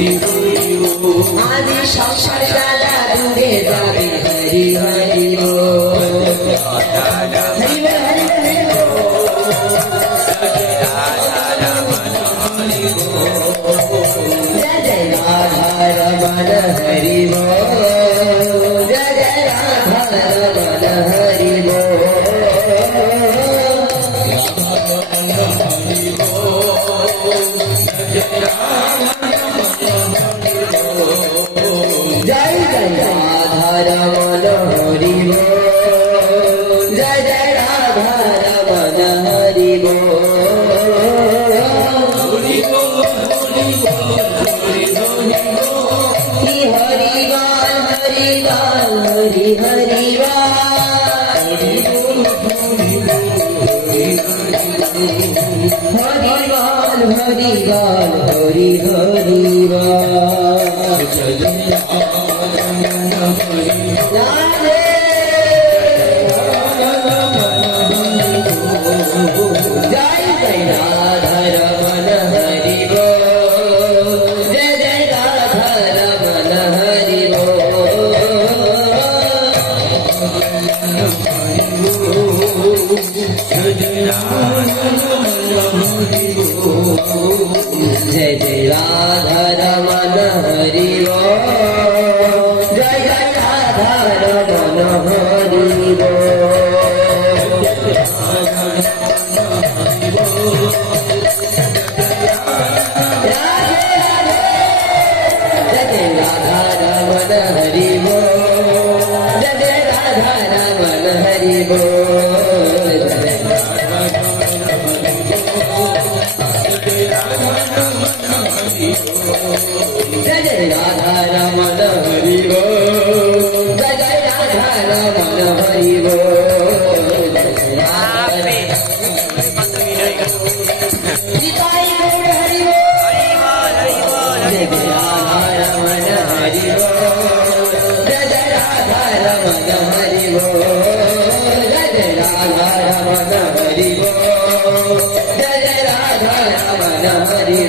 आदि संसार दादा दूरे जावे हरि हरि जय जय राधा रमण हरि जय जय राधा रमण हरि जय जय राधा रमण हरि जय जय राधा रमण हरि हरि हरि हरि जय जय राधा रमण हरि जय जय राधा रमण हरि जय जय राधा रमण हरि जय जय राधा रमण हरि जय जय राधा रमण हरि जय जय राधा रमण हरि जय जय राधा रमण हरि जय जय राधा रमण हरि जय जय राधा रमण हरि जय जय राधा रमण हरि जय जय राधा रमण हरि जय जय राधा रमण हरि